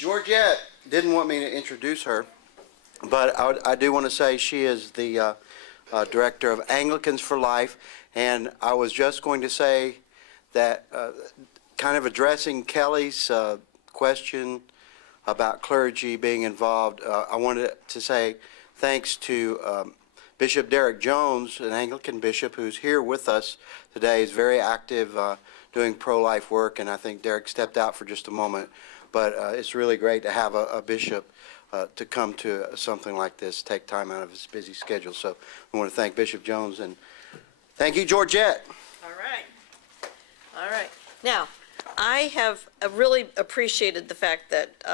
Georgette didn't want me to introduce her, but I do want to say she is the director of Anglicans for Life, and I was just going to say that kind of addressing Kelly's question about clergy being involved, I wanted to say thanks to Bishop Derek Jones, an Anglican bishop who's here with us today. He's very active doing pro-life work, and I think Derek stepped out for just a moment. But it's really great to have a bishop to come to something like this, take time out of his busy schedule. So I want to thank Bishop Jones, and thank you, Georgette. All right. All right. Now, I have really appreciated the fact that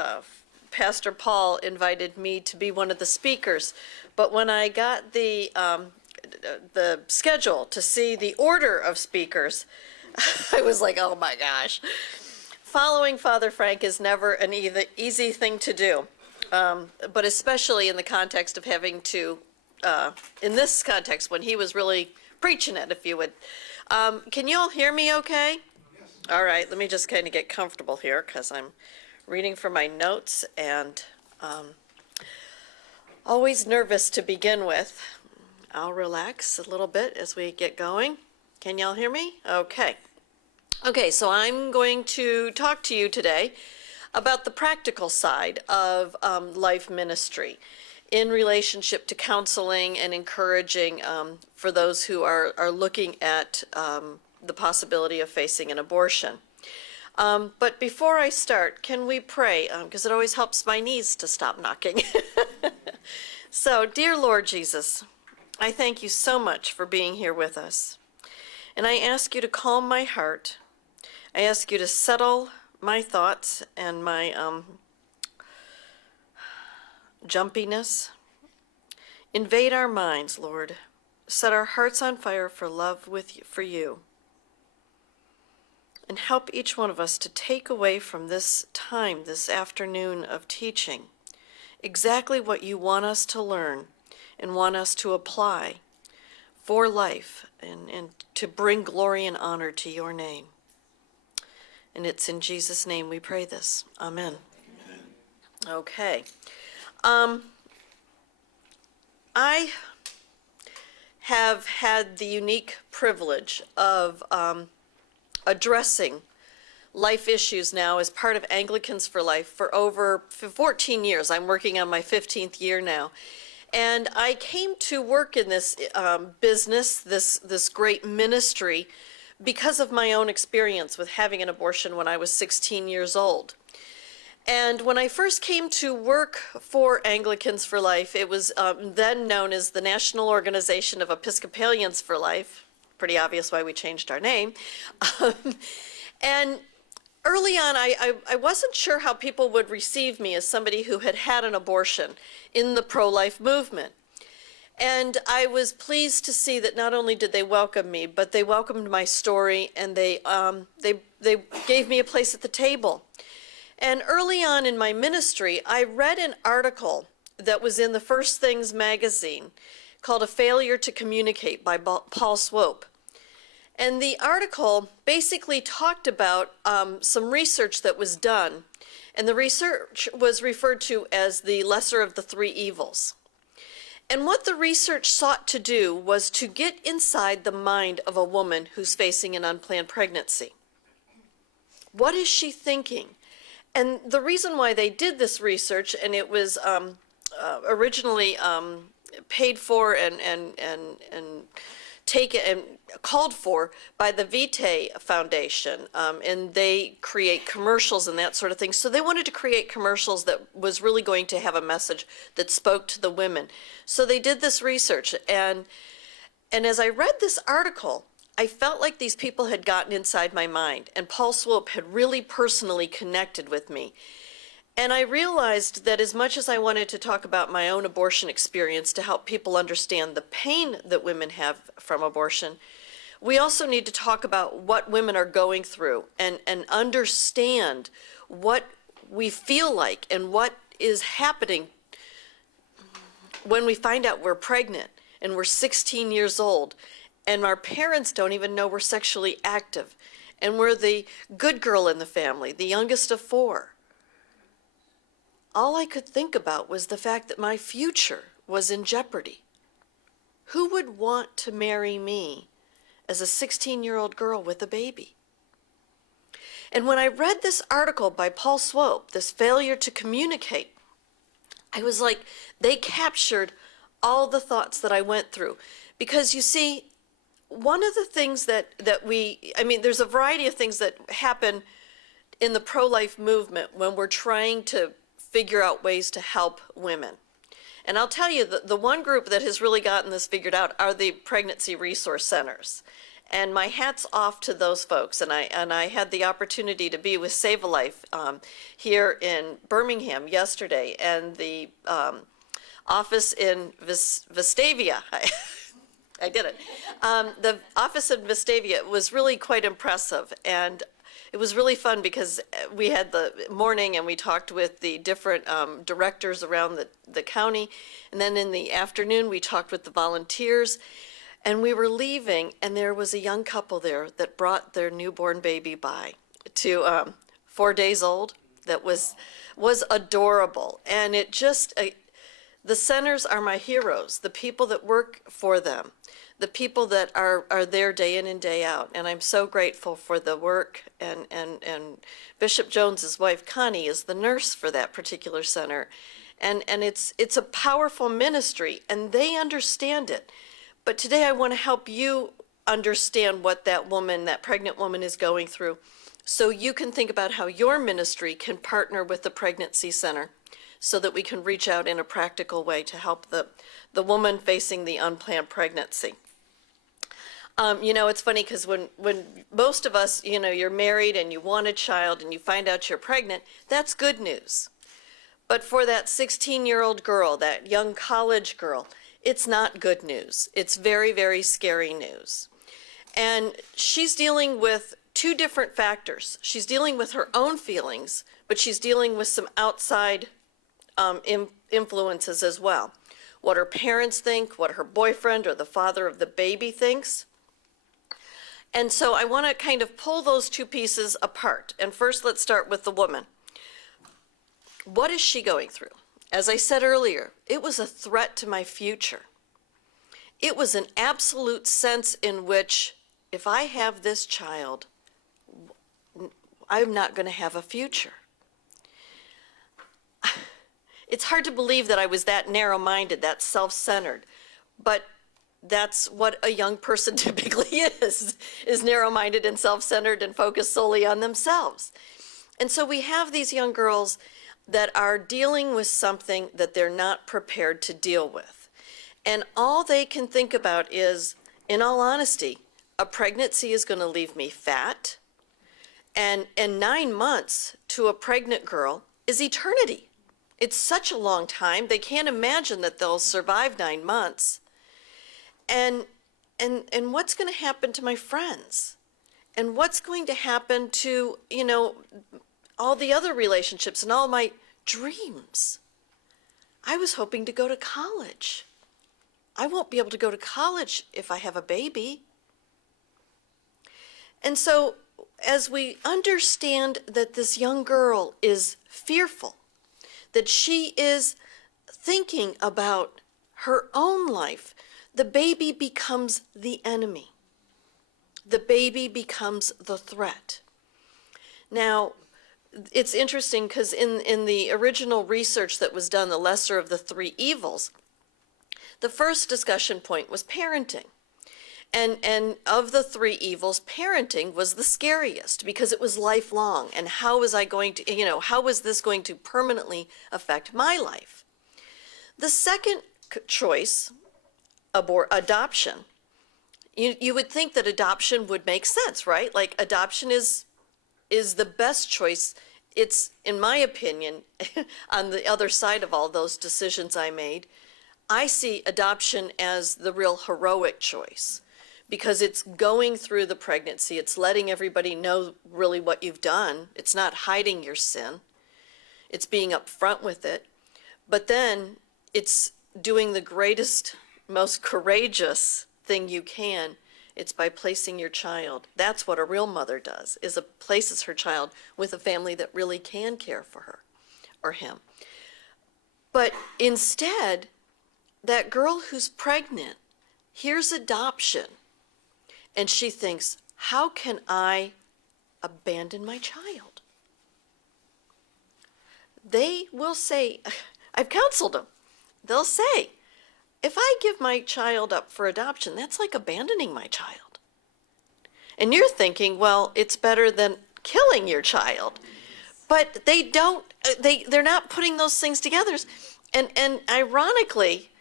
Pastor Paul invited me to be one of the speakers, but when I got the schedule to see the order of speakers, I was like, oh my gosh. Following Father Frank is never an easy thing to do, but especially in the context of having to, in this context, when he was really preaching it, if you would. Can you all hear me okay? Yes. All right, let me just kind of get comfortable here because I'm reading from my notes and always nervous to begin with. I'll relax a little bit as we get going. Can y'all hear me? Okay. Okay, so I'm going to talk to you today about the practical side of life ministry in relationship to counseling and encouraging for those who are looking at the possibility of facing an abortion. But before I start, can we pray? Because it always helps my knees to stop knocking. So, dear Lord Jesus, I thank you so much for being here with us. And I ask you to calm my heart. I ask you to settle my thoughts and my jumpiness. Invade our minds, Lord. Set our hearts on fire for love for you. And help each one of us to take away from this time, this afternoon of teaching, exactly what you want us to learn and want us to apply for life and to bring glory and honor to your name. And it's in Jesus' name we pray this. Amen. Amen. Okay. I have had the unique privilege of addressing life issues now as part of Anglicans for Life for over 14 years. I'm working on my 15th year now. And I came to work in this business, this great ministry, because of my own experience with having an abortion when I was 16 years old. And when I first came to work for Anglicans for Life, it was then known as the National Organization of Episcopalians for Life. Pretty obvious why we changed our name. And early on, I wasn't sure how people would receive me as somebody who had had an abortion in the pro-life movement. And I was pleased to see that not only did they welcome me, but they welcomed my story, and they gave me a place at the table. And early on in my ministry, I read an article that was in the First Things magazine called A Failure to Communicate by Paul Swope. And the article basically talked about some research that was done, and the research was referred to as the lesser of the three evils. And what the research sought to do was to get inside the mind of a woman who's facing an unplanned pregnancy. What is she thinking? And the reason why they did this research, and it was originally paid for and taken and called for by the Vitae Foundation, and they create commercials and that sort of thing. So they wanted to create commercials that was really going to have a message that spoke to the women. So they did this research, and as I read this article, I felt like these people had gotten inside my mind, and Paul Swope had really personally connected with me. And I realized that as much as I wanted to talk about my own abortion experience to help people understand the pain that women have from abortion, we also need to talk about what women are going through and understand what we feel like and what is happening when we find out we're pregnant and we're 16 years old and our parents don't even know we're sexually active and we're the good girl in the family, the youngest of 4. all I could think about was the fact that my future was in jeopardy. Who would want to marry me as a 16-year-old girl with a baby? And when I read this article by Paul Swope, this failure to communicate, I was like, they captured all the thoughts that I went through. Because you see, one of the things that there's a variety of things that happen in the pro-life movement when we're trying to figure out ways to help women. And I'll tell you, the one group that has really gotten this figured out are the pregnancy resource centers. And my hat's off to those folks. And I had the opportunity to be with Save a Life here in Birmingham yesterday, and the office in Vestavia. I did it. The office in Vestavia was really quite impressive, and it was really fun because we had the morning and we talked with the different directors around the county, and then in the afternoon we talked with the volunteers, and we were leaving, and there was a young couple there that brought their newborn baby by to 4 days old. That was adorable, and it just the centers are my heroes, the people that work for them, the people that are there day in and day out. And I'm so grateful for the work, and Bishop Jones's wife Connie is the nurse for that particular center. And it's a powerful ministry, and they understand it. But today I want to help you understand what that woman, that pregnant woman, is going through, so you can think about how your ministry can partner with the pregnancy center so that we can reach out in a practical way to help the woman facing the unplanned pregnancy. It's funny because when most of us, you're married and you want a child and you find out you're pregnant, that's good news. But for that 16-year-old girl, that young college girl, it's not good news. It's very, very scary news. And she's dealing with two different factors. She's dealing with her own feelings, but she's dealing with some outside influences as well. What her parents think, what her boyfriend or the father of the baby thinks. And so I want to kind of pull those two pieces apart. And first, let's start with the woman. What is she going through? As I said earlier, it was a threat to my future. It was an absolute sense in which, if I have this child, I'm not going to have a future. It's hard to believe that I was that narrow-minded, that self-centered, but that's what a young person typically is narrow-minded and self-centered and focused solely on themselves. And so we have these young girls that are dealing with something that they're not prepared to deal with. And all they can think about is, in all honesty, a pregnancy is going to leave me fat, and 9 months to a pregnant girl is eternity. It's such a long time. They can't imagine that they'll survive 9 months. And what's going to happen to my friends? And what's going to happen to, all the other relationships and all my dreams? I was hoping to go to college. I won't be able to go to college if I have a baby. And so, as we understand that this young girl is fearful, that she is thinking about her own life, the baby becomes the enemy. The baby becomes the threat. Now, it's interesting because in the original research that was done, the lesser of the three evils, the first discussion point was parenting. And of the three evils, parenting was the scariest because it was lifelong. And how was I going to, how was this going to permanently affect my life? The second choice, adoption, you would think that adoption would make sense, right? Like, adoption is the best choice. It's, in my opinion, on the other side of all those decisions I made, I see adoption as the real heroic choice, because it's going through the pregnancy. It's letting everybody know really what you've done. It's not hiding your sin. It's being upfront with it. But then it's doing the greatest, most courageous thing you can. It's by placing your child. That's what a real mother does, is places her child with a family that really can care for her or him. But instead, that girl who's pregnant hears adoption, and she thinks, how can I abandon my child? They will say, I've counseled them, they'll say, if I give my child up for adoption, that's like abandoning my child. And you're thinking, well, it's better than killing your child. But they don't, they're not putting those things together. And ironically,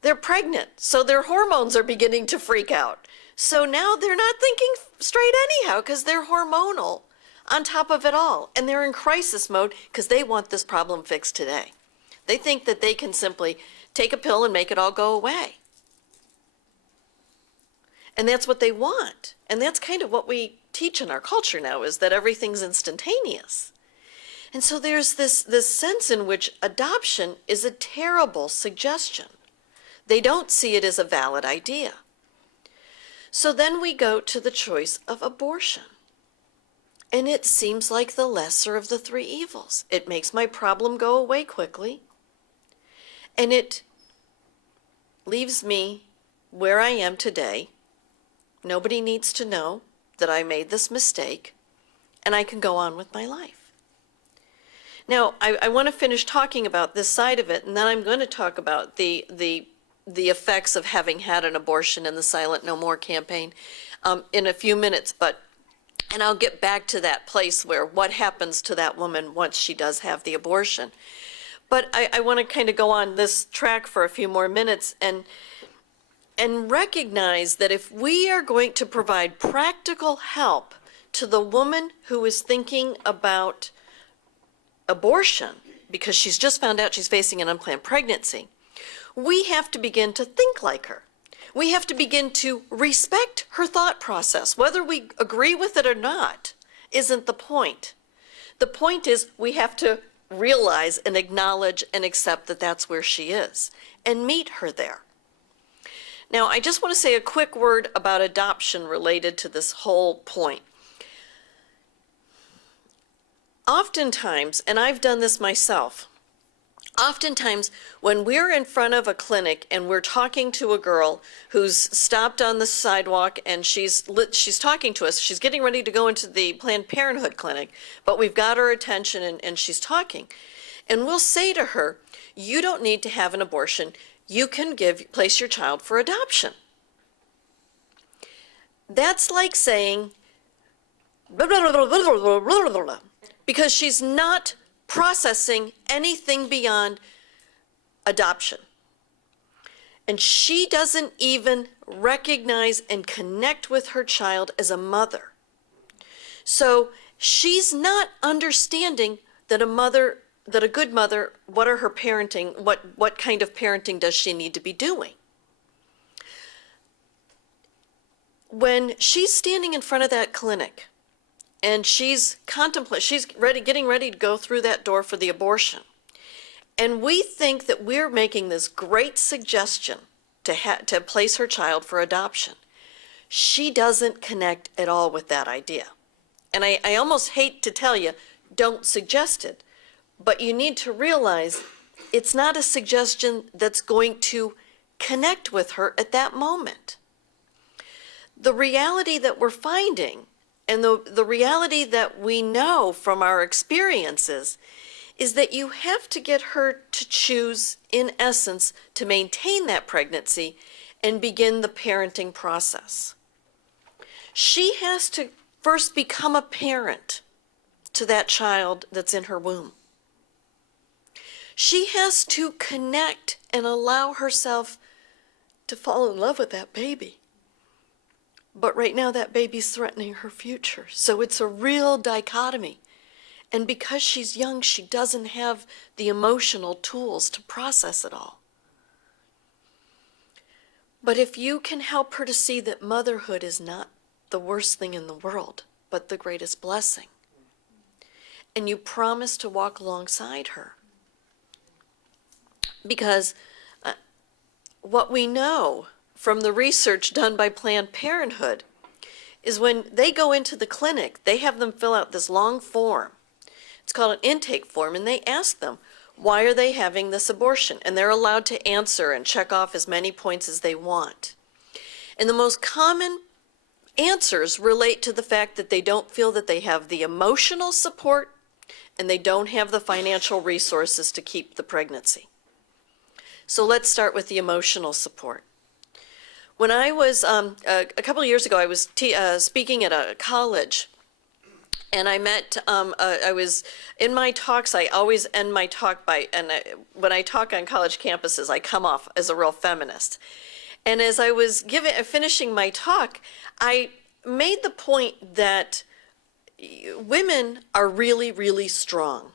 they're pregnant, so their hormones are beginning to freak out. So now they're not thinking straight anyhow because they're hormonal on top of it all. And they're in crisis mode because they want this problem fixed today. They think that they can simply take a pill and make it all go away. And that's what they want. And that's kind of what we teach in our culture now, is that everything's instantaneous. And so there's this sense in which adoption is a terrible suggestion. They don't see it as a valid idea. So then we go to the choice of abortion. And it seems like the lesser of the three evils. It makes my problem go away quickly. And it leaves me where I am today. Nobody needs to know that I made this mistake, and I can go on with my life. Now, I want to finish talking about this side of it, and then I'm going to talk about the effects of having had an abortion and the Silent No More campaign in a few minutes. And I'll get back to that place where what happens to that woman once she does have the abortion. But I want to kind of go on this track for a few more minutes and recognize that if we are going to provide practical help to the woman who is thinking about abortion because she's just found out she's facing an unplanned pregnancy, we have to begin to think like her. We have to begin to respect her thought process. Whether we agree with it or not isn't the point. The point is we have to realize and acknowledge and accept that that's where she is and meet her there. Now, I just want to say a quick word about adoption related to this whole point. Oftentimes, and I've done this myself, oftentimes when we're in front of a clinic and we're talking to a girl who's stopped on the sidewalk and she's talking to us, she's getting ready to go into the Planned Parenthood clinic, but we've got her attention and she's talking. And we'll say to her, you don't need to have an abortion. You can place your child for adoption. That's like saying, blah, blah, blah, blah, blah, blah, blah, blah, because she's not processing anything beyond adoption. And she doesn't even recognize and connect with her child as a mother. So she's not understanding that a good mother, what are her parenting, what kind of parenting does she need to be doing? When she's standing in front of that clinic and she's getting ready to go through that door for the abortion, and we think that we're making this great suggestion to place her child for adoption, she doesn't connect at all with that idea. And I almost hate to tell you, don't suggest it. But you need to realize it's not a suggestion that's going to connect with her at that moment. The reality that we're finding and the reality that we know from our experiences is that you have to get her to choose, in essence, to maintain that pregnancy and begin the parenting process. She has to first become a parent to that child that's in her womb. She has to connect and allow herself to fall in love with that baby. But right now that baby's threatening her future. So it's a real dichotomy. And because she's young, she doesn't have the emotional tools to process it all. But if you can help her to see that motherhood is not the worst thing in the world, but the greatest blessing, and you promise to walk alongside her, because what we know from the research done by Planned Parenthood is when they go into the clinic, they have them fill out this long form. It's called an intake form, and they ask them, Why are they having this abortion? And they're allowed to answer and check off as many points as they want. And the most common answers relate to the fact that they don't feel that they have the emotional support and they don't have the financial resources to keep the pregnancy. So let's start with the emotional support. When I was, a couple of years ago, I was speaking at a college, and I met, I was, in my talks, I always end my talk by, when I talk on college campuses, I come off as a real feminist. And as I was finishing my talk, I made the point that women are really, really strong,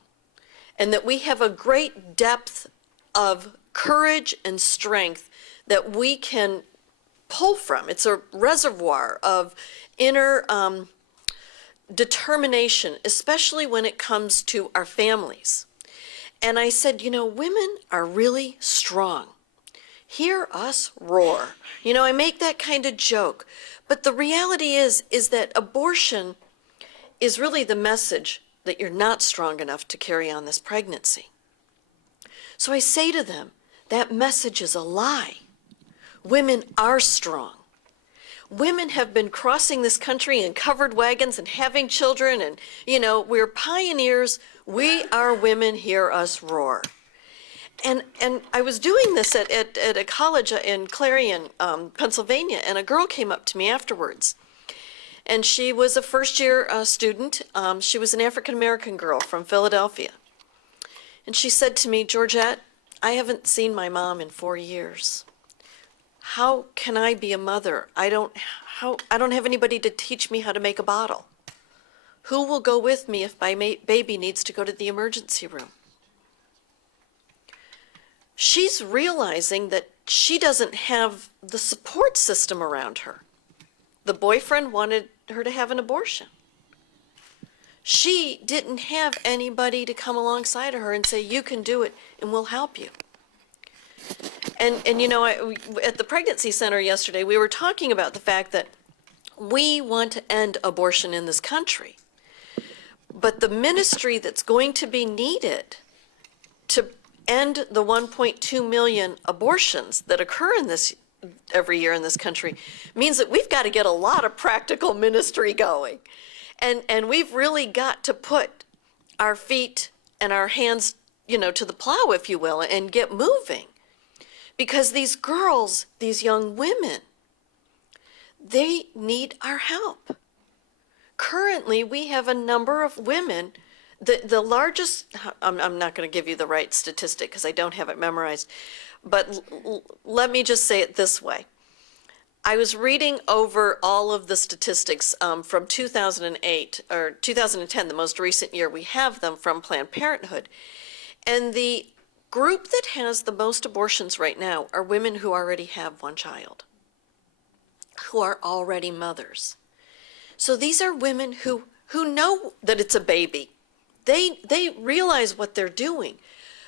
and that we have a great depth of courage and strength that we can pull from. It's a reservoir of inner determination, especially when it comes to our families. And I said, you know, women are really strong. Hear us roar. You know, I make that kind of joke. But the reality is that abortion is really the message that you're not strong enough to carry on this pregnancy. So I say to them, that message is a lie. Women are strong. Women have been crossing this country in covered wagons and having children, and, you know, we're pioneers. We are women, hear us roar. And I was doing this at a college in Clarion, Pennsylvania, and a girl came up to me afterwards. And she was a first-year student. She was an African-American girl from Philadelphia. And she said to me, Georgette, I haven't seen my mom in 4 years. How can I be a mother? I don't have anybody to teach me how to make a bottle. Who will go with me if my baby needs to go to the emergency room? She's realizing that she doesn't have the support system around her. The boyfriend wanted her to have an abortion. She didn't have anybody to come alongside of her and say, you can do it and we'll help you. And you know, at the pregnancy center yesterday, we were talking about the fact that we want to end abortion in this country. But the ministry that's going to be needed to end the 1.2 million abortions that occur in this every year in this country means that we've got to get a lot of practical ministry going. And we've really got to put our feet and our hands, you know, to the plow, if you will, and get moving. Because these girls, these young women, they need our help. Currently, we have a number of women, the largest, I'm not going to give you the right statistic because I don't have it memorized, but let me just say it this way. I was reading over all of the statistics from 2008, or 2010, the most recent year we have them from Planned Parenthood. And the group that has the most abortions right now are women who already have one child, who are already mothers. So these are women who know that it's a baby. They realize what they're doing,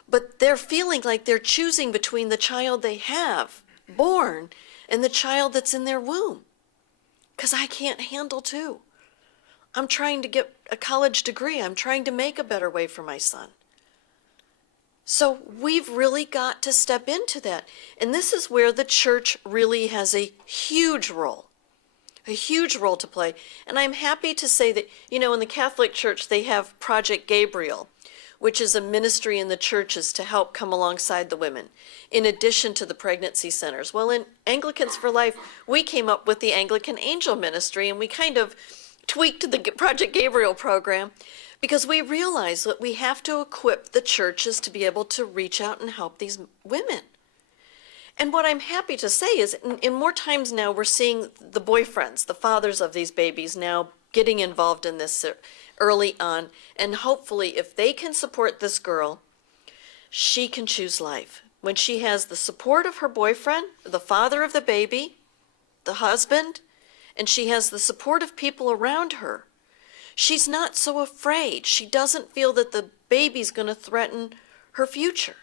but they're feeling like they're choosing between the child they have born and the child that's in their womb. Because I can't handle two. I'm trying to get a college degree. I'm trying to make a better way for my son. So we've really got to step into that. And this is where the church really has a huge role to play. And I'm happy to say that, you know, in the Catholic Church, they have Project Gabriel, which is a ministry in the churches to help come alongside the women, in addition to the pregnancy centers. Well, in Anglicans for Life, we came up with the Anglican Angel Ministry, and we kind of tweaked the Project Gabriel program because we realized that we have to equip the churches to be able to reach out and help these women. And what I'm happy to say is in more times now we're seeing the boyfriends, the fathers of these babies now getting involved in this early on. And hopefully if they can support this girl, she can choose life. When she has the support of her boyfriend, the father of the baby, the husband, and she has the support of people around her, she's not so afraid. She doesn't feel that the baby's going to threaten her future.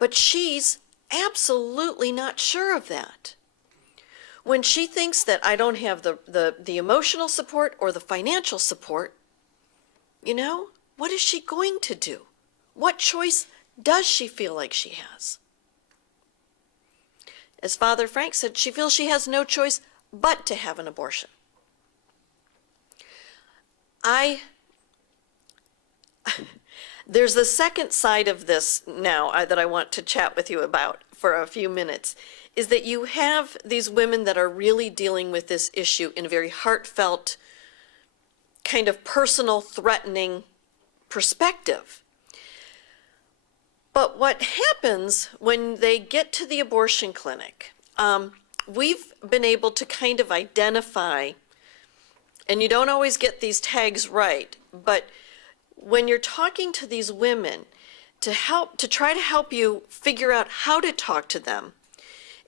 But she's absolutely not sure of that. When she thinks that I don't have the emotional support or the financial support, you know, what is she going to do? What choice does she feel like she has? As Father Frank said, she feels she has no choice but to have an abortion. There's the second side of this now that I want to chat with you about for a few minutes, is that you have these women that are really dealing with this issue in a very heartfelt, kind of personal, threatening perspective. But what happens when they get to the abortion clinic, we've been able to kind of identify, and you don't always get these tags right, but when you're talking to these women to try to help you figure out how to talk to them,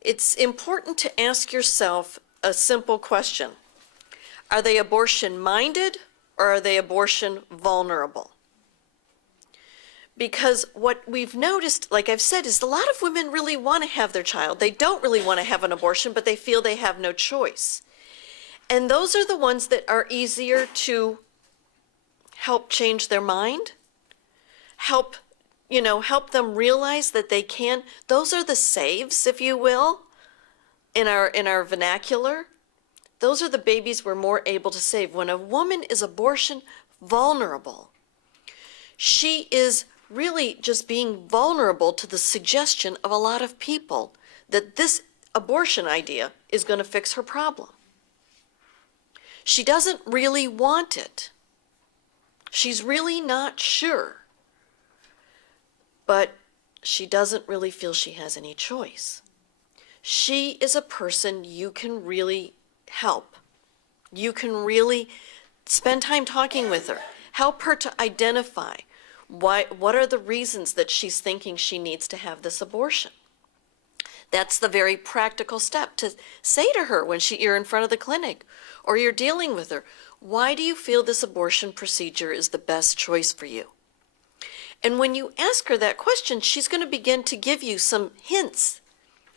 it's important to ask yourself a simple question. Are they abortion-minded or are they abortion vulnerable? Because what we've noticed, like I've said, is a lot of women really want to have their child. They don't really want to have an abortion, but they feel they have no choice. And those are the ones that are easier to help change their mind, help them realize that they can. Those are the saves, if you will, in our vernacular. Those are the babies we're more able to save. When a woman is abortion vulnerable, she is really just being vulnerable to the suggestion of a lot of people that this abortion idea is going to fix her problem. She doesn't really want it. She's really not sure. But she doesn't really feel she has any choice. She is a person you can really help. You can really spend time talking with her. Help her to identify what are the reasons that she's thinking she needs to have this abortion. That's the very practical step to say to her when you're in front of the clinic or you're dealing with her. Why do you feel this abortion procedure is the best choice for you? And when you ask her that question, she's going to begin to give you some hints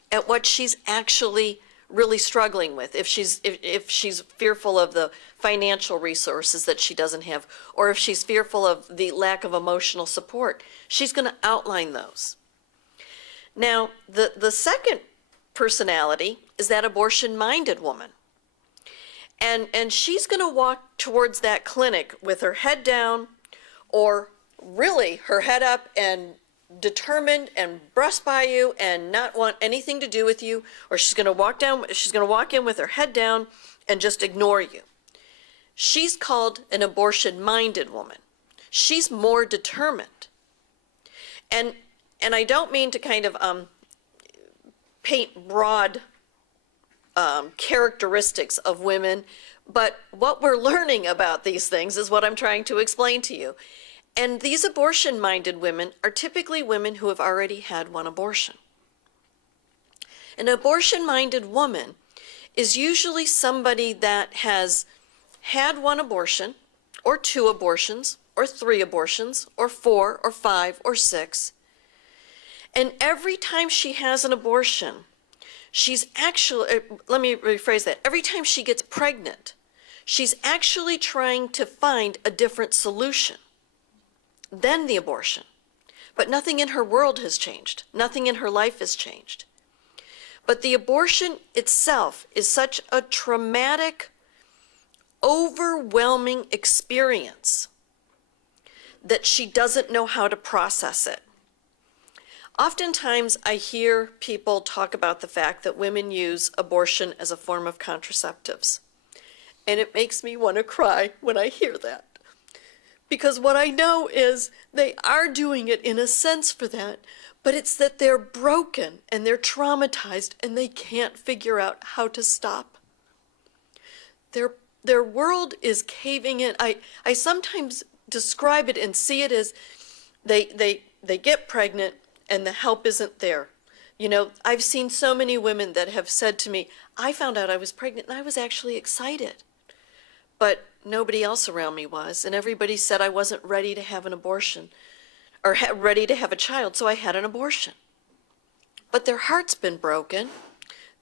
at what she's actually really struggling with. If she's fearful of the financial resources that she doesn't have, or if she's fearful of the lack of emotional support, she's going to outline those. Now, the second personality is that abortion-minded woman. And she's going to walk towards that clinic with her head down, or really her head up and determined and brusque by you and not want anything to do with you, or she's going to walk in with her head down and just ignore you. She's called an abortion-minded woman. She's more determined. And I don't mean to kind of paint broad characteristics of women, but what we're learning about these things is what I'm trying to explain to you. And these abortion-minded women are typically women who have already had one abortion. An abortion-minded woman is usually somebody that has had one abortion, or 2 abortions, or 3 abortions, or 4, or 5, or 6. And every time she has an abortion, she's actually, let me rephrase that, every time she gets pregnant, she's actually trying to find a different solution than the abortion. But nothing in her world has changed. Nothing in her life has changed. But the abortion itself is such a traumatic, overwhelming experience that she doesn't know how to process it. Oftentimes I hear people talk about the fact that women use abortion as a form of contraceptives. And it makes me want to cry when I hear that. Because what I know is they are doing it in a sense for that, but it's that they're broken and they're traumatized and they can't figure out how to stop. Their world is caving in. I sometimes describe it and see it as they get pregnant and the help isn't there. You know, I've seen so many women that have said to me, I found out I was pregnant and I was actually excited. But nobody else around me was, and everybody said I wasn't ready to have an abortion or ready to have a child, so I had an abortion. But their heart's been broken.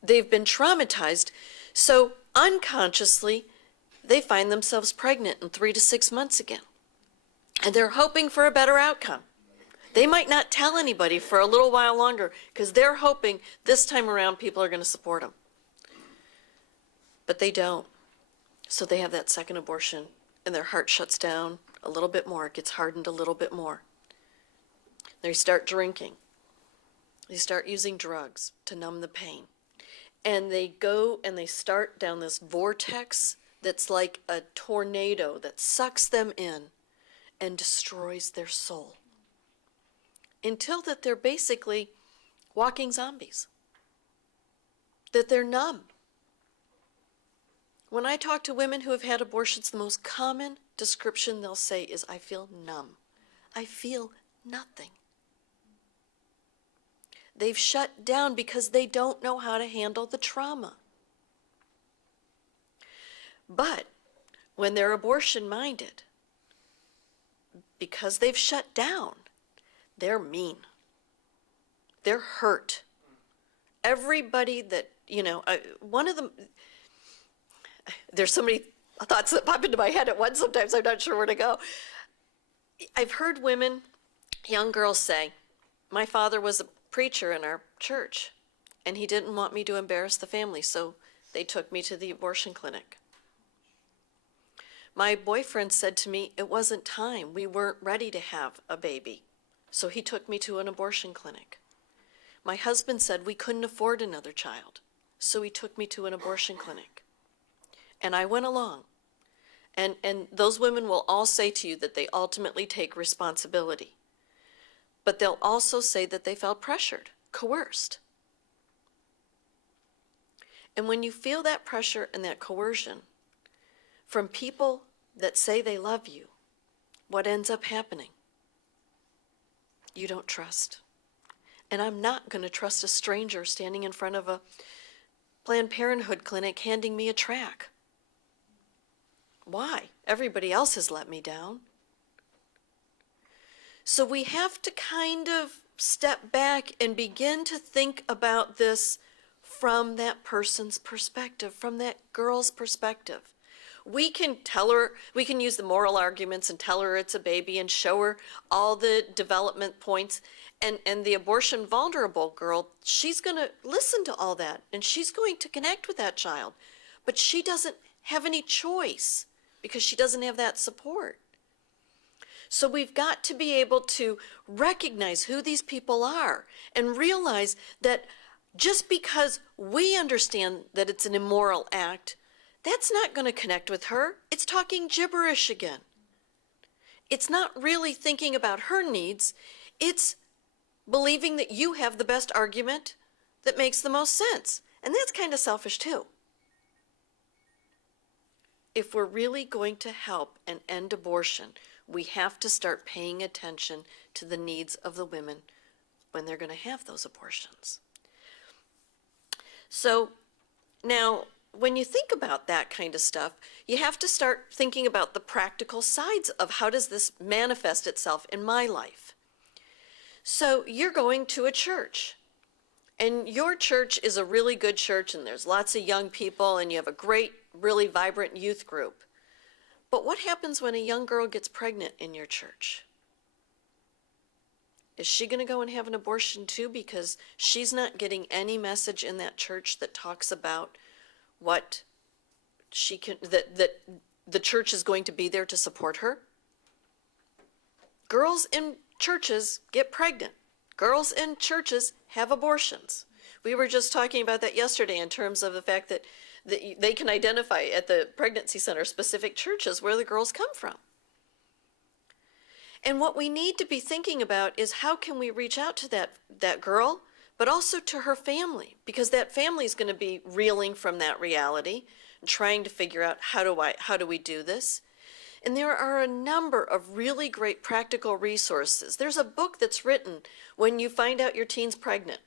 They've been traumatized. So unconsciously, they find themselves pregnant in 3 to 6 months again. And they're hoping for a better outcome. They might not tell anybody for a little while longer because they're hoping this time around people are going to support them. But they don't. So they have that second abortion and their heart shuts down a little bit more. It gets hardened a little bit more. They start drinking. They start using drugs to numb the pain. And they go and they start down this vortex that's like a tornado that sucks them in and destroys their soul. Until that they're basically walking zombies. That they're numb. When I talk to women who have had abortions, the most common description they'll say is, I feel numb. I feel nothing. They've shut down because they don't know how to handle the trauma. But when they're abortion-minded, because they've shut down, they're mean. They're hurt. Everybody that, one of them, there's so many thoughts that pop into my head at once sometimes, I'm not sure where to go. I've heard women, young girls say, my father was a preacher in our church, and he didn't want me to embarrass the family, so they took me to the abortion clinic. My boyfriend said to me, it wasn't time. We weren't ready to have a baby, so he took me to an abortion clinic. My husband said we couldn't afford another child, so he took me to an abortion clinic. And I went along. And those women will all say to you that they ultimately take responsibility. But they'll also say that they felt pressured, coerced. And when you feel that pressure and that coercion from people that say they love you, what ends up happening? You don't trust. And I'm not going to trust a stranger standing in front of a Planned Parenthood clinic handing me a tract. Why? Everybody else has let me down. So we have to kind of step back and begin to think about this from that person's perspective, from that girl's perspective. We can tell her, we can use the moral arguments and tell her it's a baby and show her all the development points. And the abortion vulnerable girl, she's going to listen to all that and she's going to connect with that child. But she doesn't have any choice because she doesn't have that support. So we've got to be able to recognize who these people are and realize that just because we understand that it's an immoral act, that's not going to connect with her. It's talking gibberish again. It's not really thinking about her needs. It's believing that you have the best argument that makes the most sense. And that's kind of selfish too. If we're really going to help and end abortion, we have to start paying attention to the needs of the women when they're going to have those abortions. So now, when you think about that kind of stuff, you have to start thinking about the practical sides of how does this manifest itself in my life. So you're going to a church, and your church is a really good church, and there's lots of young people, and you have a great, really vibrant youth group. But what happens when a young girl gets pregnant in your church? Is she going to go and have an abortion too because she's not getting any message in that church that talks about what she can, that the church is going to be there to support her? Girls in churches get pregnant. Girls in churches have abortions. We were just talking about that yesterday in terms of the fact that they can identify at the pregnancy center specific churches where the girls come from. And what we need to be thinking about is how can we reach out to that girl, but also to her family, because that family is going to be reeling from that reality and trying to figure out how do we do this. And there are a number of really great practical resources. There's a book that's written when you find out your teen's pregnant,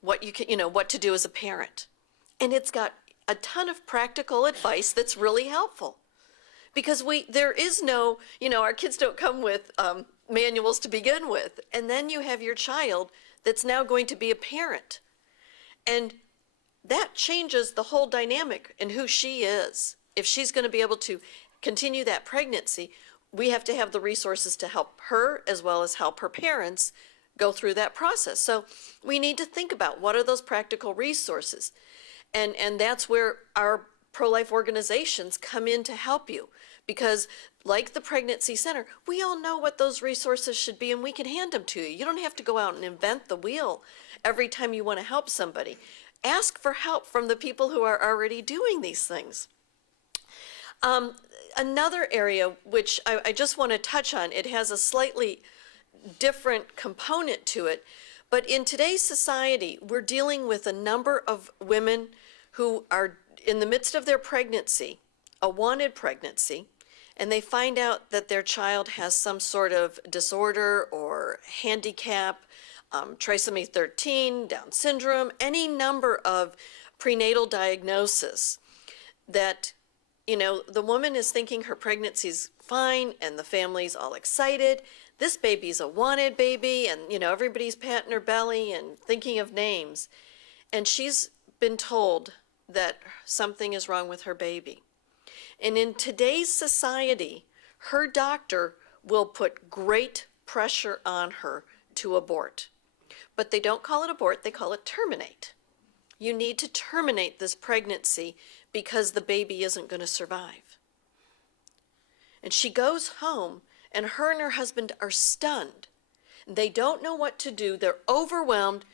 what to do as a parent. And it's got a ton of practical advice that's really helpful. Because there is no, our kids don't come with manuals to begin with. And then you have your child that's now going to be a parent. And that changes the whole dynamic in who she is. If she's going to be able to continue that pregnancy, we have to have the resources to help her as well as help her parents go through that process. So we need to think about what are those practical resources. And that's where our pro-life organizations come in to help you. Because like the Pregnancy Center, we all know what those resources should be and we can hand them to you. You don't have to go out and invent the wheel every time you want to help somebody. Ask for help from the people who are already doing these things. Another area which I just want to touch on, it has a slightly different component to it, but in today's society, we're dealing with a number of women who are in the midst of their pregnancy, a wanted pregnancy, and they find out that their child has some sort of disorder or handicap, trisomy 13, Down syndrome, any number of prenatal diagnoses that, you know, the woman is thinking her pregnancy's fine and the family's all excited. This baby's a wanted baby, and, you know, everybody's patting her belly and thinking of names. And she's been told that something is wrong with her baby. And in today's society, her doctor will put great pressure on her to abort. But they don't call it abort, they call it terminate. You need to terminate this pregnancy because the baby isn't going to survive. And she goes home, and her husband are stunned. They don't know what to do. They're overwhelmed,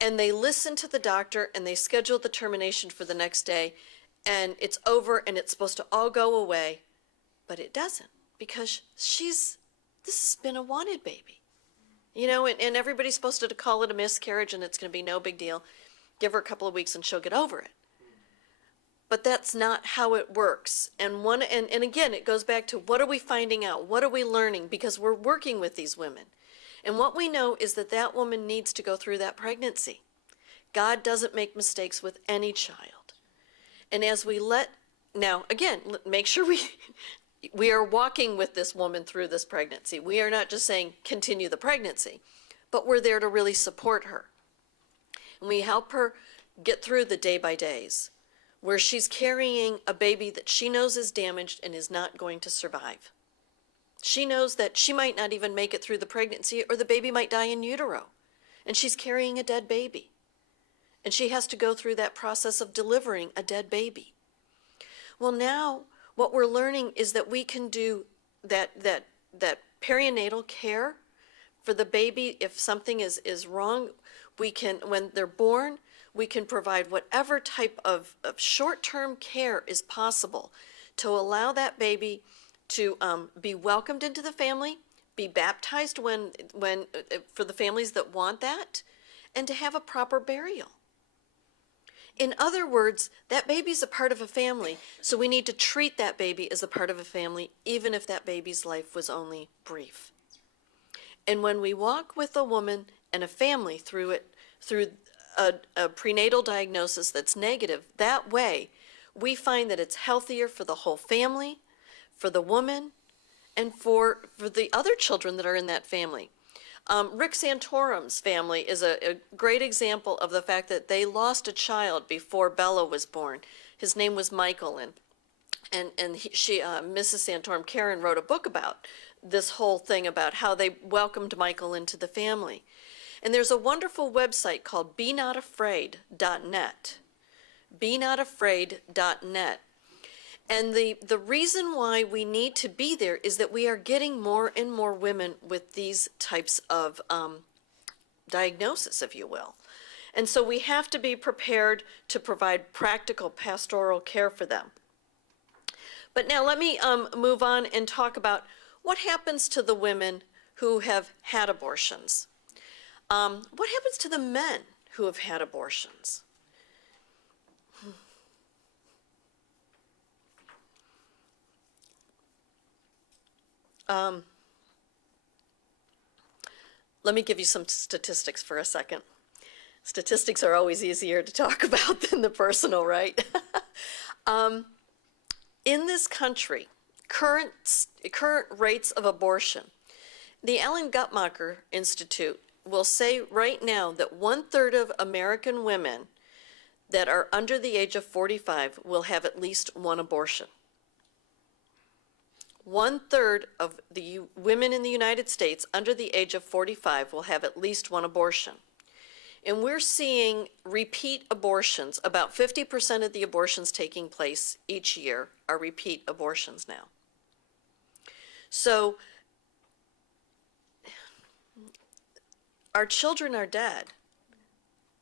and they listen to the doctor, and they schedule the termination for the next day, and it's over, and it's supposed to all go away, but it doesn't, because this has been a wanted baby. You know, and everybody's supposed to call it a miscarriage, and it's going to be no big deal. Give her a couple of weeks, and she'll get over it. But that's not how it works. And again, it goes back to what are we finding out? What are we learning? Because we're working with these women. And what we know is that that woman needs to go through that pregnancy. God doesn't make mistakes with any child. And as we now, again, make sure we are walking with this woman through this pregnancy. We are not just saying continue the pregnancy, but we're there to really support her. And we help her get through the day-by-days where she's carrying a baby that she knows is damaged and is not going to survive. She knows that she might not even make it through the pregnancy, or the baby might die in utero, and she's carrying a dead baby. And she has to go through that process of delivering a dead baby. Well, now what we're learning is that we can do that perinatal care for the baby. If something is wrong, we can, when they're born, we can provide whatever type of short-term care is possible to allow that baby to be welcomed into the family, be baptized when for the families that want that, and to have a proper burial. In other words, that baby's a part of a family, so we need to treat that baby as a part of a family, even if that baby's life was only brief. And when we walk with a woman and a family through a prenatal diagnosis that's negative, that way, we find that it's healthier for the whole family, for the woman, and for the other children that are in that family. Rick Santorum's family is a great example of the fact that they lost a child before Bella was born. His name was Michael, and Mrs. Santorum, Karen, wrote a book about this whole thing about how they welcomed Michael into the family. And there's a wonderful website called BeNotAfraid.net. BeNotAfraid.net. And the reason why we need to be there is that we are getting more and more women with these types of diagnosis, if you will. And so we have to be prepared to provide practical pastoral care for them. But now let me move on and talk about what happens to the women who have had abortions. What happens to the men who have had abortions? Let me give you some statistics for a second. Statistics are always easier to talk about than the personal, right? In this country, current rates of abortion, the Alan Guttmacher Institute will say right now that 1/3 of American women that are under the age of 45 will have at least one abortion. 1/3 of the women in the United States under the age of 45 will have at least one abortion. And we're seeing repeat abortions. About 50% of the abortions taking place each year are repeat abortions now. So our children are dead,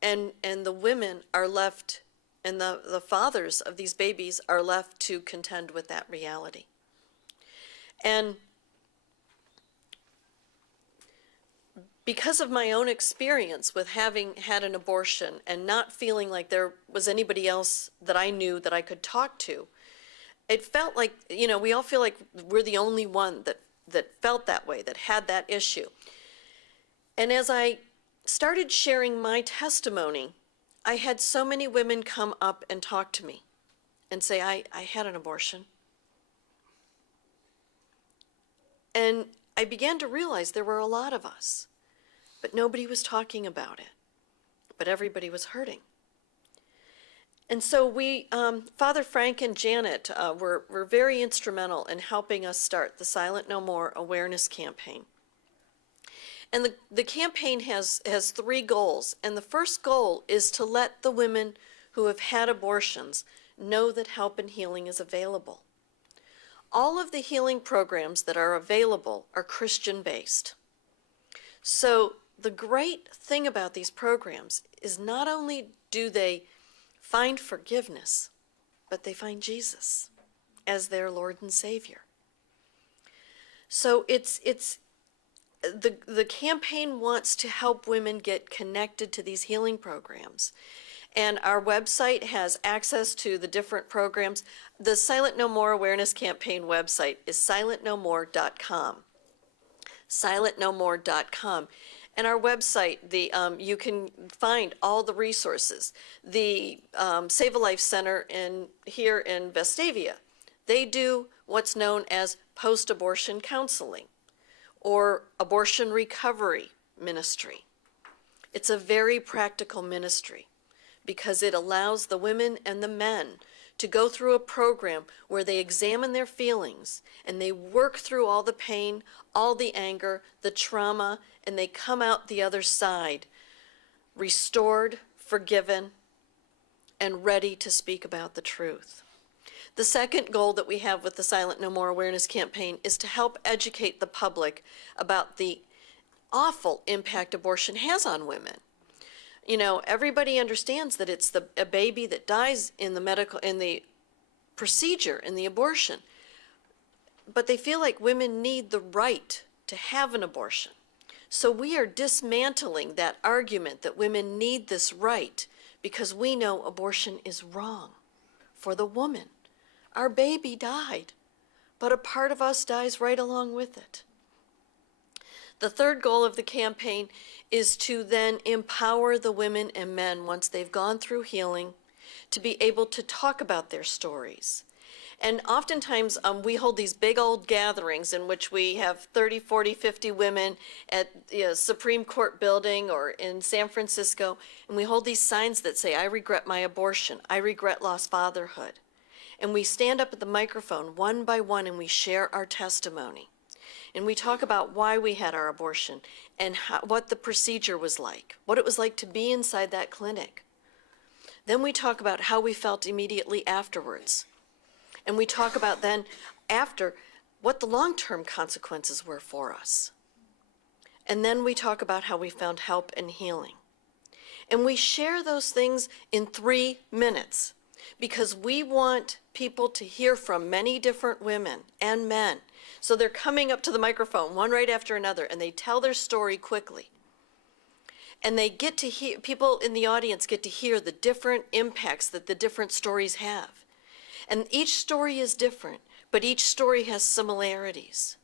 and the women are left, and the fathers of these babies are left to contend with that reality. And because of my own experience with having had an abortion and not feeling like there was anybody else that I knew that I could talk to, it felt like, you know, we all feel like we're the only one that felt that way, that had that issue. And as I started sharing my testimony, I had so many women come up and talk to me and say, I had an abortion. And I began to realize there were a lot of us, but nobody was talking about it, but everybody was hurting. And so we, Father Frank and Janet were very instrumental in helping us start the Silent No More awareness campaign. And the campaign has 3 goals. And the first goal is to let the women who have had abortions know that help and healing is available. All of the healing programs that are available are Christian-based. So the great thing about these programs is not only do they find forgiveness, but they find Jesus as their Lord and Savior. So the campaign wants to help women get connected to these healing programs. And our website has access to the different programs. The Silent No More Awareness Campaign website is silentnomore.com. Silentnomore.com. And our website, you can find all the resources. The Save a Life Center here in Vestavia, they do what's known as post-abortion counseling or abortion recovery ministry. It's a very practical ministry because it allows the women and the men to go through a program where they examine their feelings and they work through all the pain, all the anger, the trauma, and they come out the other side restored, forgiven, and ready to speak about the truth. The second goal that we have with the Silent No More Awareness Campaign is to help educate the public about the awful impact abortion has on women. You know, everybody understands that it's a baby that dies in the procedure, in the abortion. But they feel like women need the right to have an abortion. So we are dismantling that argument that women need this right because we know abortion is wrong for the woman. Our baby died, but a part of us dies right along with it. The third goal of the campaign is to then empower the women and men once they've gone through healing to be able to talk about their stories. And oftentimes we hold these big old gatherings in which we have 30, 40, 50 women at the Supreme Court building or in San Francisco, and we hold these signs that say, I regret my abortion, I regret lost fatherhood. And we stand up at the microphone one by one and we share our testimony. And we talk about why we had our abortion and what the procedure was like, what it was like to be inside that clinic. Then we talk about how we felt immediately afterwards. And we talk about then after what the long-term consequences were for us. And then we talk about how we found help and healing. And we share those things in 3 minutes because we want people to hear from many different women and men. So they're coming up to the microphone, one right after another, and they tell their story quickly. And they get to hear, people in the audience get to hear the different impacts that the different stories have. And each story is different, but each story has similarities.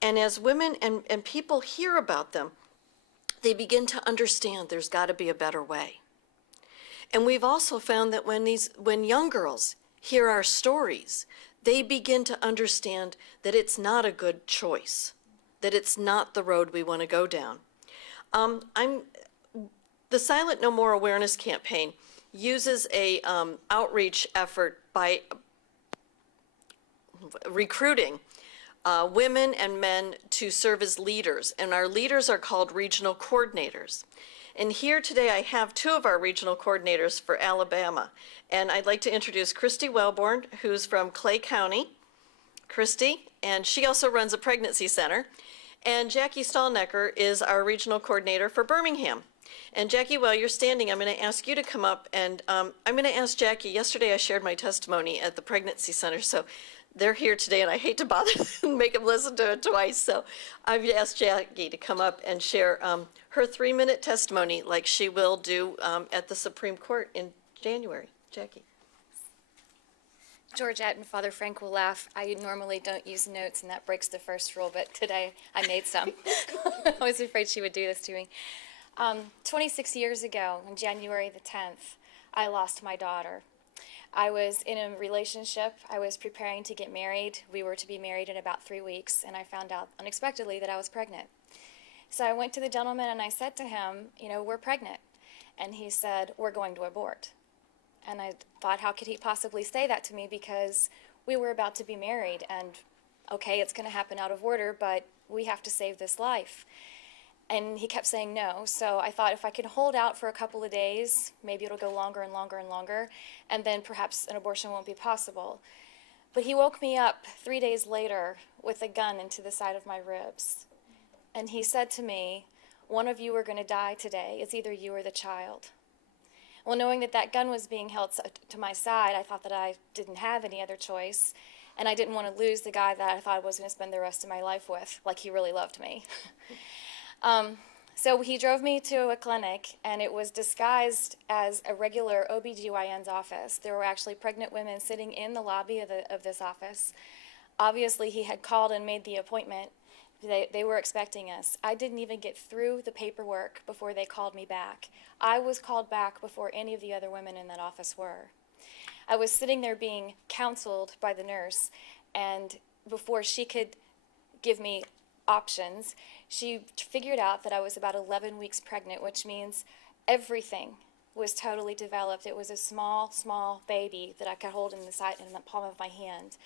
And as women and people hear about them, they begin to understand there's got to be a better way. And we've also found that when young girls hear our stories, they begin to understand that it's not a good choice, that it's not the road we want to go down. The Silent No More Awareness Campaign uses a outreach effort by recruiting women and men to serve as leaders, and our leaders are called regional coordinators. And here today I have two of our regional coordinators for Alabama, and I'd like to introduce Christy Wellborn, who's from Clay County. Christy, and she also runs a pregnancy center, and Jackie Stallnecker is our regional coordinator for Birmingham. And Jackie, while you're standing, I'm going to ask you to come up, and I'm going to ask Jackie. Yesterday I shared my testimony at the pregnancy center, so they're here today, and I hate to bother them and make them listen to it twice. So I've asked Jackie to come up and share her 3-minute testimony like she will do at the Supreme Court in January. Jackie. Georgette and Father Frank will laugh. I normally don't use notes, and that breaks the first rule, but today I made some. I was afraid she would do this to me. 26 years ago, on January the 10th, I lost my daughter. I was in a relationship. I was preparing to get married. We were to be married in about 3 weeks, and I found out unexpectedly that I was pregnant. So I went to the gentleman and I said to him, you know, we're pregnant. And he said, we're going to abort. And I thought, how could he possibly say that to me, because we were about to be married, and okay, it's going to happen out of order, but we have to save this life. And he kept saying no, so I thought if I could hold out for a couple of days, maybe it'll go longer and longer and longer, and then perhaps an abortion won't be possible. But he woke me up 3 days later with a gun into the side of my ribs. And he said to me, one of you are going to die today. It's either you or the child. Well, knowing that that gun was being held to my side, I thought that I didn't have any other choice, and I didn't want to lose the guy that I thought I was going to spend the rest of my life with, like he really loved me. So he drove me to a clinic, and it was disguised as a regular OBGYN's office. There were actually pregnant women sitting in the lobby of this office. Obviously, he had called and made the appointment. They were expecting us. I didn't even get through the paperwork before they called me back. I was called back before any of the other women in that office were. I was sitting there being counseled by the nurse, and before she could give me options, she figured out that I was about 11 weeks pregnant, which means everything was totally developed. It was a small, small baby that I could hold in the palm of my hand.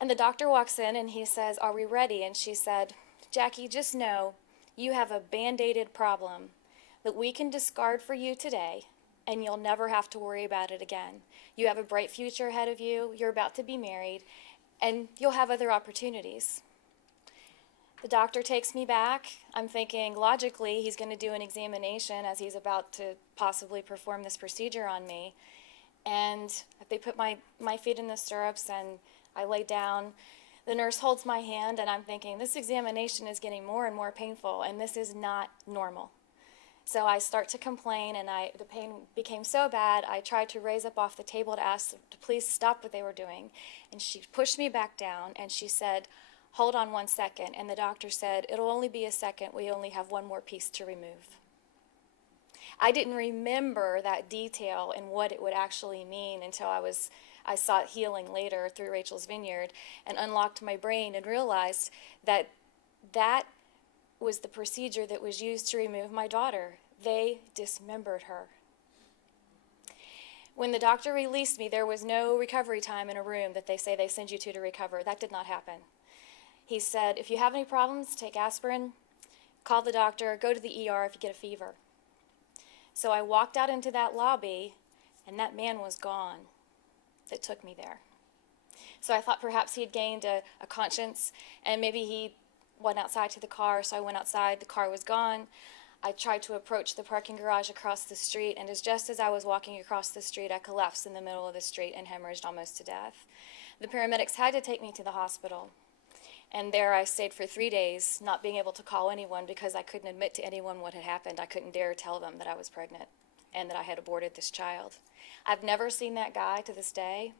And the doctor walks in and he says, are we ready? And she said, Jackie, just know you have a band-aided problem that we can discard for you today, and you'll never have to worry about it again. You have a bright future ahead of you, you're about to be married, and you'll have other opportunities. The doctor takes me back. I'm thinking, logically, he's going to do an examination as he's about to possibly perform this procedure on me. And they put my feet in the stirrups, and I lay down. The nurse holds my hand, and I'm thinking, this examination is getting more and more painful, and this is not normal. So I start to complain, and the pain became so bad, I tried to raise up off the table to ask them to please stop what they were doing. And she pushed me back down, and she said, hold on 1 second. And the doctor said, it'll only be a second. We only have one more piece to remove. I didn't remember that detail and what it would actually mean until I sought healing later through Rachel's Vineyard and unlocked my brain and realized that that was the procedure that was used to remove my daughter. They dismembered her. When the doctor released me, there was no recovery time in a room that they say they send you to recover. That did not happen. He said, if you have any problems, take aspirin, call the doctor, go to the ER if you get a fever. So I walked out into that lobby, and that man was gone that took me there. So I thought perhaps he had gained a conscience, and maybe he went outside to the car, so I went outside, the car was gone. I tried to approach the parking garage across the street, and just as I was walking across the street, I collapsed in the middle of the street and hemorrhaged almost to death. The paramedics had to take me to the hospital, and there I stayed for 3 days, not being able to call anyone because I couldn't admit to anyone what had happened. I couldn't dare tell them that I was pregnant and that I had aborted this child. I've never seen that guy to this day.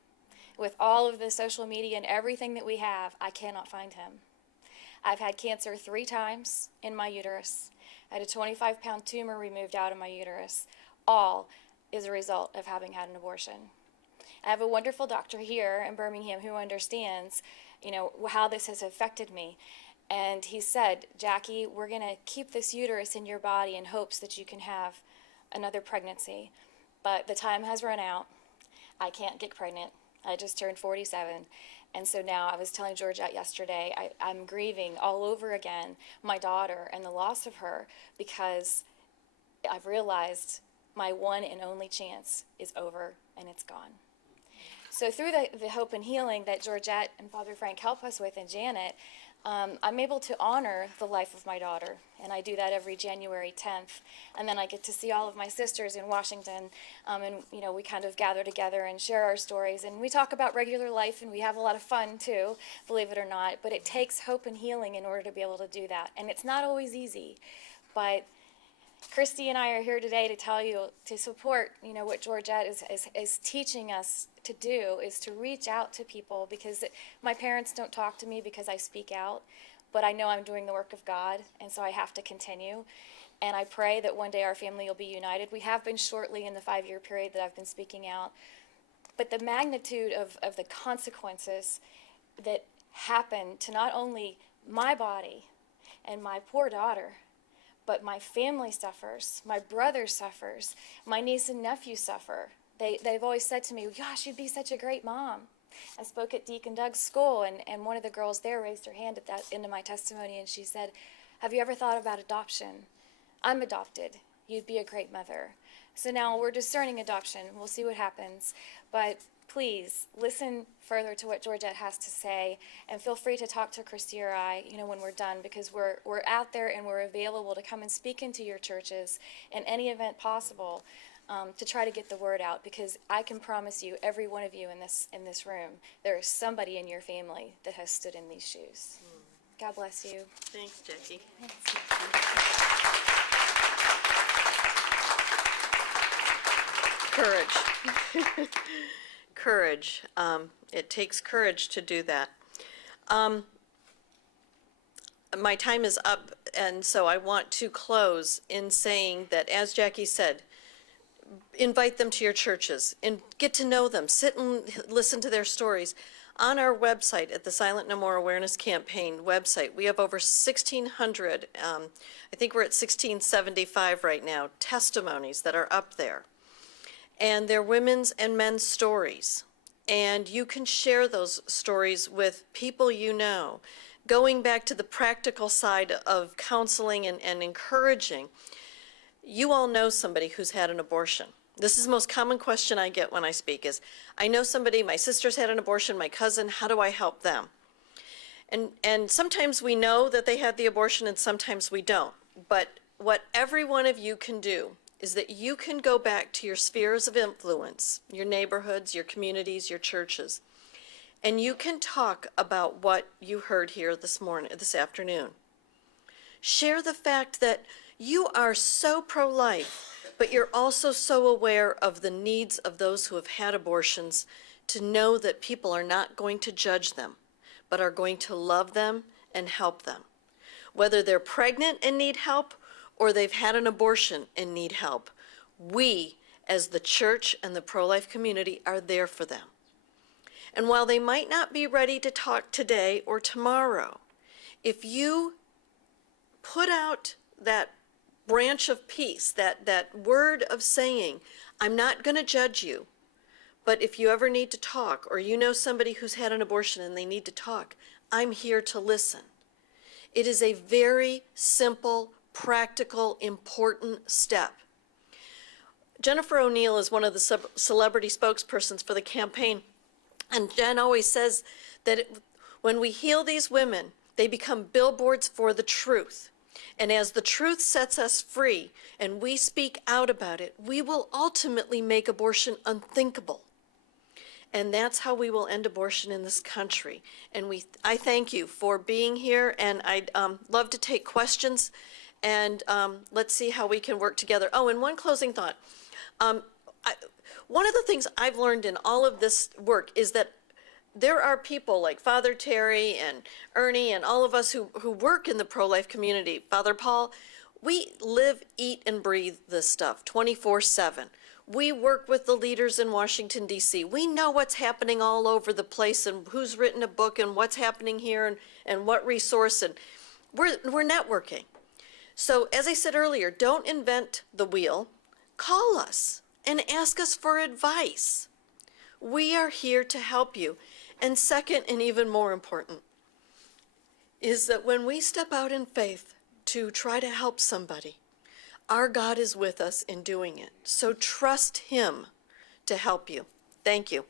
With all of the social media and everything that we have, I cannot find him. I've had cancer 3 times in my uterus. I had a 25-pound tumor removed out of my uterus. All is a result of having had an abortion. I have a wonderful doctor here in Birmingham who understands, how this has affected me. And he said, Jackie, we're going to keep this uterus in your body in hopes that you can have another pregnancy. But the time has run out. I can't get pregnant. I just turned 47. And so now I was telling Georgette yesterday, I'm grieving all over again my daughter and the loss of her, because I've realized my one and only chance is over and it's gone. So through the hope and healing that Georgette and Father Frank help us with, and Janet, I'm able to honor the life of my daughter, and I do that every January 10th. And then I get to see all of my sisters in Washington, and we kind of gather together and share our stories, and we talk about regular life, and we have a lot of fun too, believe it or not. But it takes hope and healing in order to be able to do that, and it's not always easy. But Christy and I are here today to tell you, to support, what Georgette is teaching us to do, is to reach out to people, because my parents don't talk to me because I speak out, but I know I'm doing the work of God, and so I have to continue. And I pray that one day our family will be united. We have been shortly in the 5-year period that I've been speaking out, but the magnitude of the consequences that happen to not only my body and my poor daughter, but my family suffers, my brother suffers, my niece and nephew suffer. They've always said to me, gosh, you'd be such a great mom. I spoke at Deacon Doug's school, and one of the girls there raised her hand at that end of my testimony, and she said, have you ever thought about adoption? I'm adopted. You'd be a great mother. So now we're discerning adoption. We'll see what happens. But please listen further to what Georgette has to say, and feel free to talk to Christy or I, when we're done, because we're out there and we're available to come and speak into your churches in any event possible, to try to get the word out, because I can promise you, every one of you in this room, there is somebody in your family that has stood in these shoes. God bless you. Thanks, Jackie. Courage. Courage. It takes courage to do that. My time is up, and so I want to close in saying that, as Jackie said, invite them to your churches and get to know them. Sit and listen to their stories. On our website, at the Silent No More Awareness Campaign website, we have over 1,600, I think we're at 1,675 right now, testimonies that are up there. And they're women's and men's stories. And you can share those stories with people you know. Going back to the practical side of counseling and encouraging, you all know somebody who's had an abortion. This is the most common question I get when I speak is, I know somebody, my sister's had an abortion, my cousin, how do I help them? And sometimes we know that they had the abortion and sometimes we don't. But what every one of you can do is that you can go back to your spheres of influence, your neighborhoods, your communities, your churches, and you can talk about what you heard here this afternoon. Share the fact that you are so pro-life, but you're also so aware of the needs of those who have had abortions, to know that people are not going to judge them, but are going to love them and help them. Whether they're pregnant and need help, or they've had an abortion and need help, we, as the church and the pro-life community, are there for them. And while they might not be ready to talk today or tomorrow, if you put out that branch of peace, that word of saying, I'm not going to judge you, but if you ever need to talk, or you know somebody who's had an abortion and they need to talk, I'm here to listen. It is a very simple, practical, important step. Jennifer O'Neill is one of the celebrity spokespersons for the campaign, and Jen always says that when we heal these women, they become billboards for the truth. And as the truth sets us free and we speak out about it, we will ultimately make abortion unthinkable. And that's how we will end abortion in this country. And I thank you for being here, and I'd love to take questions, and let's see how we can work together. Oh, and one closing thought. One of the things I've learned in all of this work is that there are people like Father Terry and Ernie and all of us who work in the pro-life community. Father Paul, we live, eat, and breathe this stuff 24/7. We work with the leaders in Washington, D.C. We know what's happening all over the place and who's written a book and what's happening here and what resource, and we're networking. So as I said earlier, don't invent the wheel. Call us and ask us for advice. We are here to help you. And second, and even more important, is that when we step out in faith to try to help somebody, our God is with us in doing it. So trust him to help you. Thank you.